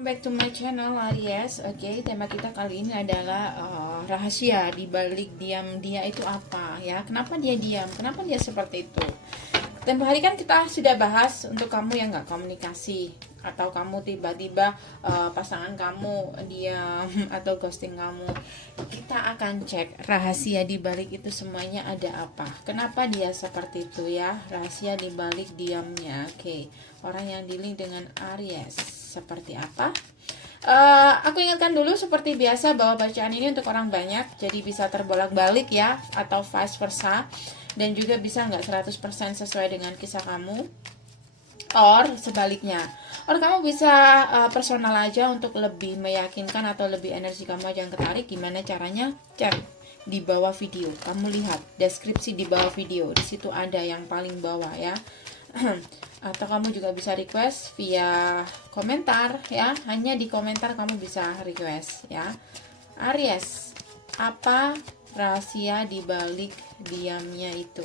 welcome back to my channel Aries. Oke, tema kita kali ini adalah rahasia di balik diam dia itu apa ya? Kenapa dia diam? Kenapa dia seperti itu? Tempo hari kan kita sudah bahas untuk kamu yang nggak komunikasi atau kamu tiba-tiba pasangan kamu diam atau ghosting kamu. Kita akan cek rahasia di balik itu semuanya ada apa? Kenapa dia seperti itu ya? Rahasia di balik diamnya. Oke, orang yang dealing dengan Aries seperti apa? Aku ingatkan dulu seperti biasa bahwa bacaan ini untuk orang banyak, jadi bisa terbolak-balik ya, atau vice versa, dan juga bisa nggak 100% sesuai dengan kisah kamu, or sebaliknya, or kamu bisa personal aja untuk lebih meyakinkan atau lebih energi kamu aja yang ketarik. Gimana caranya? Cek di bawah video, kamu lihat deskripsi di bawah video, di situ ada yang paling bawah ya. Atau kamu juga bisa request via komentar ya, hanya di komentar kamu bisa request ya. Aries, apa rahasia di balik diamnya itu?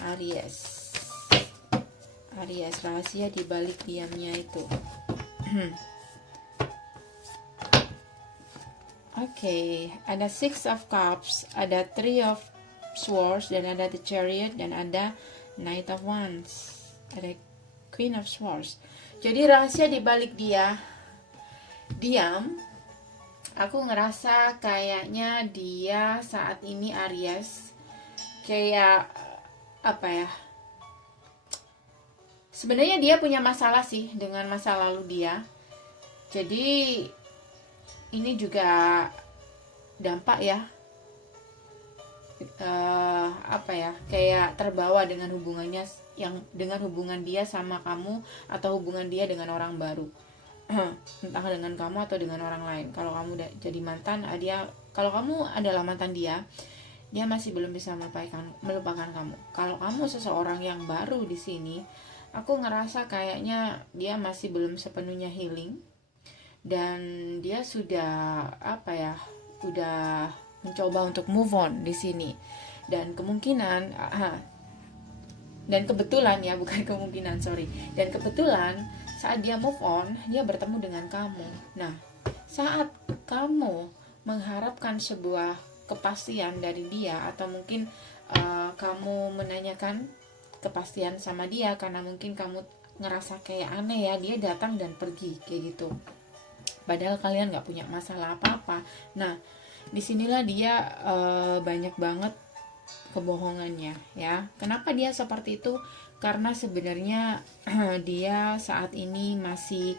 Aries, rahasia di balik diamnya itu. Oke, ada Six of Cups, ada Three of Swords, dan ada The Chariot, dan ada Knight of Wands, ada Queen of Swords. Jadi rahasia di balik dia diam, aku ngerasa kayaknya dia saat ini Aries kayak apa ya? Sebenarnya dia punya masalah sih dengan masa lalu dia. Jadi ini juga dampak ya, apa ya, kayak terbawa dengan hubungannya, yang dengan hubungan dia sama kamu atau hubungan dia dengan orang baru. Entah dengan kamu atau dengan orang lain. Kalau kamu udah jadi mantan, kalau kamu adalah mantan dia masih belum bisa melupakan kamu. Kalau kamu seseorang yang baru di sini, aku ngerasa kayaknya dia masih belum sepenuhnya healing, dan dia sudah apa ya, udah mencoba untuk move on di sini. Dan kemungkinan dan kebetulan ya, bukan kemungkinan, sorry. Dan kebetulan saat dia move on, dia bertemu dengan kamu. Nah, saat kamu mengharapkan sebuah kepastian dari dia, atau mungkin kamu menanyakan kepastian sama dia karena mungkin kamu ngerasa kayak aneh ya, dia datang dan pergi kayak gitu, padahal kalian nggak punya masalah apa-apa. Nah, disinilah dia banyak banget kebohongannya ya. Kenapa dia seperti itu? Karena sebenarnya dia saat ini masih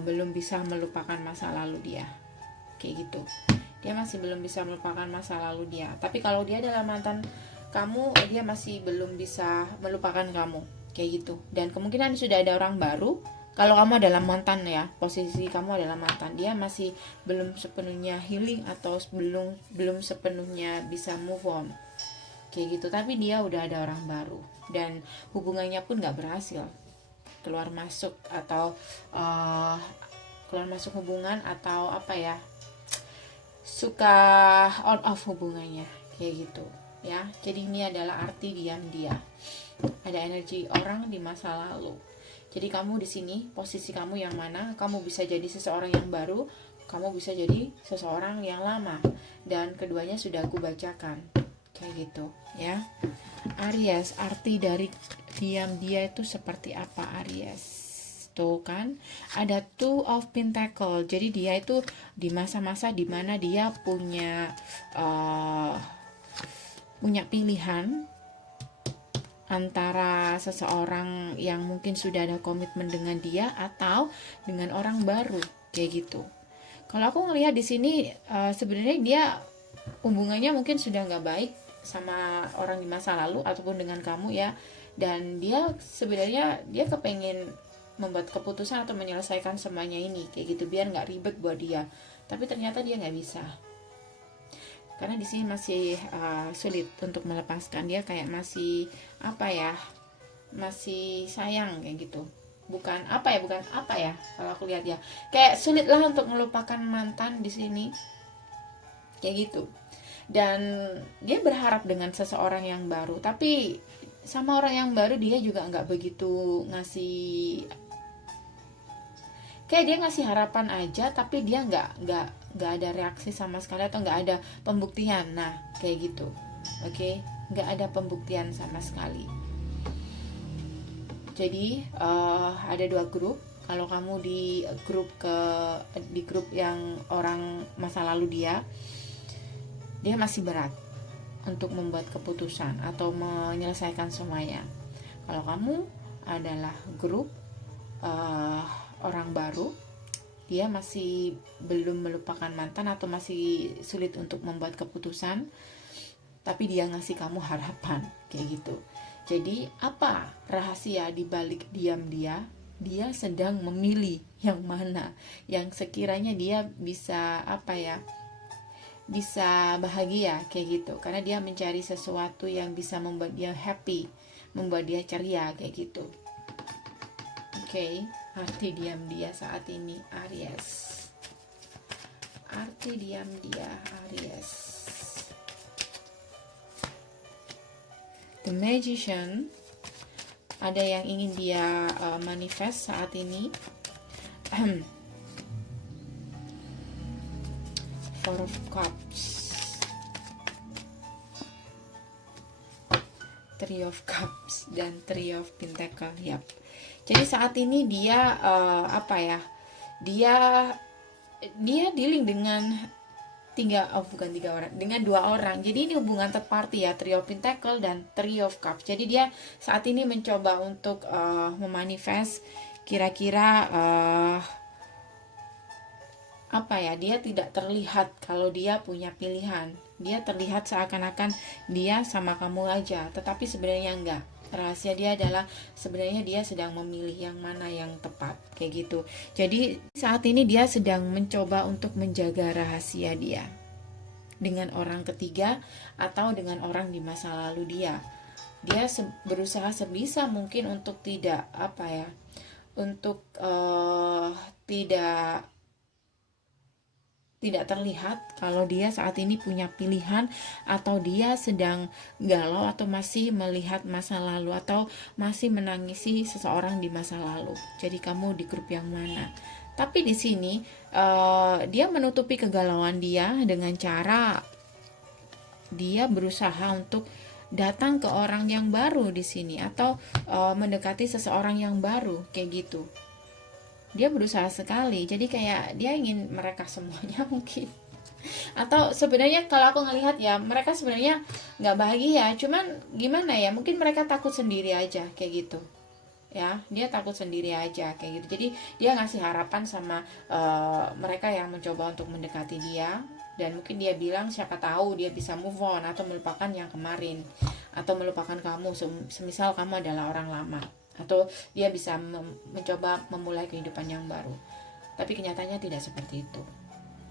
belum bisa melupakan masa lalu dia, kayak gitu. Dia masih belum bisa melupakan masa lalu dia. Tapi kalau dia adalah mantan kamu, dia masih belum bisa melupakan kamu, kayak gitu. Dan kemungkinan sudah ada orang baru. Kalau kamu adalah mantan ya, posisi kamu adalah mantan, dia masih belum sepenuhnya healing atau belum sepenuhnya bisa move on, kayak gitu. Tapi dia udah ada orang baru, dan hubungannya pun nggak berhasil keluar masuk, atau keluar masuk hubungan, atau apa ya, suka on off hubungannya, kayak gitu ya. Jadi ini adalah arti diam dia. Ada energi orang di masa lalu. Jadi kamu di sini, posisi kamu yang mana? Kamu bisa jadi seseorang yang baru, kamu bisa jadi seseorang yang lama, dan keduanya sudah aku bacakan, kayak gitu ya. Aries, arti dari diam dia itu seperti apa Aries? Tuh kan, ada Two of Pentacle. Jadi dia itu di masa-masa dimana dia punya pilihan antara seseorang yang mungkin sudah ada komitmen dengan dia atau dengan orang baru, kayak gitu. Kalau aku ngelihat di sini sebenarnya dia hubungannya mungkin sudah nggak baik sama orang di masa lalu ataupun dengan kamu ya, dan dia sebenarnya dia kepengen membuat keputusan atau menyelesaikan semuanya ini, kayak gitu, biar nggak ribet buat dia. Tapi ternyata dia nggak bisa, karena di sini masih sulit untuk melepaskan. Dia kayak masih apa ya, masih sayang, kayak gitu. Bukan apa ya, kalau aku lihat ya kayak sulit lah untuk melupakan mantan di sini, kayak gitu. Dan dia berharap dengan seseorang yang baru, tapi sama orang yang baru dia juga nggak begitu ngasih kayak dia ngasih harapan aja, tapi dia nggak ada reaksi sama sekali atau nggak ada pembuktian. Nah kayak gitu, oke, nggak ada pembuktian sama sekali. Jadi ada 2 grup. Kalau kamu di grup yang orang masa lalu dia masih berat untuk membuat keputusan atau menyelesaikan semuanya. Kalau kamu adalah grup orang baru, dia masih belum melupakan mantan atau masih sulit untuk membuat keputusan, tapi dia ngasih kamu harapan kayak gitu. Jadi apa rahasia di balik diam dia? Dia sedang memilih yang mana yang sekiranya dia bisa bisa bahagia kayak gitu, karena dia mencari sesuatu yang bisa membuat dia happy, membuat dia ceria kayak gitu. Oke, arti diam dia saat ini Aries. Arti diam dia Aries. The Magician, ada yang ingin dia manifest saat ini. Four of Cups, Three of Cups, dan Three of Pentacles. Yap. Jadi saat ini dia dia dealing dengan dengan 2 orang. Jadi ini hubungan third party ya, Three of Pentacles dan Three of Cups. Jadi dia saat ini mencoba untuk memanifest kira-kira dia tidak terlihat kalau dia punya pilihan. Dia terlihat seakan-akan dia sama kamu aja, tetapi sebenarnya enggak. Rahasia dia adalah sebenarnya dia sedang memilih yang mana yang tepat kayak gitu. Jadi saat ini dia sedang mencoba untuk menjaga rahasia dia dengan orang ketiga atau dengan orang di masa lalu dia. Dia berusaha sebisa mungkin untuk tidak tidak terlihat kalau dia saat ini punya pilihan, atau dia sedang galau atau masih melihat masa lalu atau masih menangisi seseorang di masa lalu. Jadi kamu di grup yang mana? Tapi di sini dia menutupi kegalauan dia dengan cara dia berusaha untuk datang ke orang yang baru di sini, atau mendekati seseorang yang baru kayak gitu. Dia berusaha sekali, jadi kayak dia ingin mereka semuanya mungkin. Atau sebenarnya kalau aku ngelihat ya, mereka sebenarnya nggak bahagia, cuman gimana ya, mungkin mereka takut sendiri aja kayak gitu ya. Dia takut sendiri aja kayak gitu. Jadi dia ngasih harapan sama mereka yang mencoba untuk mendekati dia, dan mungkin dia bilang siapa tahu dia bisa move on atau melupakan yang kemarin, atau melupakan kamu, semisal kamu adalah orang lama, atau dia bisa mencoba memulai kehidupan yang baru. Tapi kenyataannya tidak seperti itu.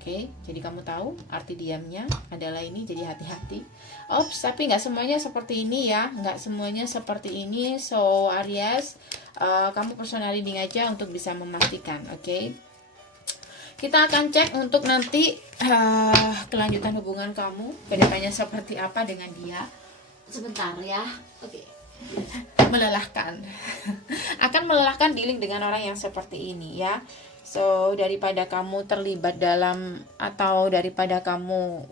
Oke, jadi kamu tahu arti diamnya adalah ini, jadi hati-hati. Ops, tapi nggak semuanya seperti ini ya, nggak semuanya seperti ini. So Aries, kamu personal reading aja untuk bisa memastikan. Oke, kita akan cek untuk nanti kelanjutan hubungan kamu kedepannya seperti apa dengan dia. Sebentar ya. Oke. Melelahkan. Akan melelahkan dealing dengan orang yang seperti ini ya. So daripada kamu terlibat dalam, atau daripada kamu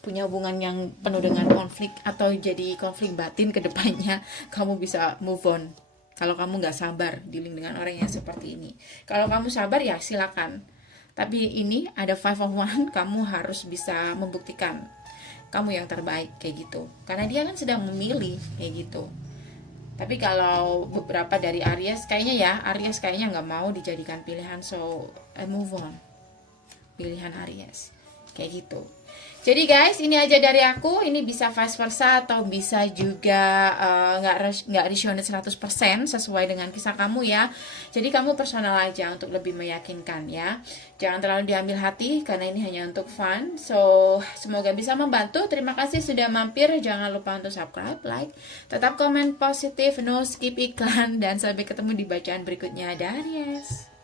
punya hubungan yang penuh dengan konflik atau jadi konflik batin ke depannya, kamu bisa move on. Kalau kamu nggak sabar dealing dengan orang yang seperti ini. Kalau kamu sabar ya silakan. Tapi ini ada 5 of Wands, kamu harus bisa membuktikan kamu yang terbaik kayak gitu, karena dia kan sedang memilih kayak gitu. Tapi kalau beberapa dari Aries kayaknya nggak mau dijadikan pilihan, so I move on, pilihan Aries kayak gitu. Jadi guys, ini aja dari aku. Ini bisa vice versa atau bisa juga nggak resonate 100% sesuai dengan kisah kamu ya. Jadi kamu personal aja untuk lebih meyakinkan ya. Jangan terlalu diambil hati karena ini hanya untuk fun. So semoga bisa membantu. Terima kasih sudah mampir. Jangan lupa untuk subscribe, like, tetap komen positif, no skip iklan, dan sampai ketemu di bacaan berikutnya. Daries.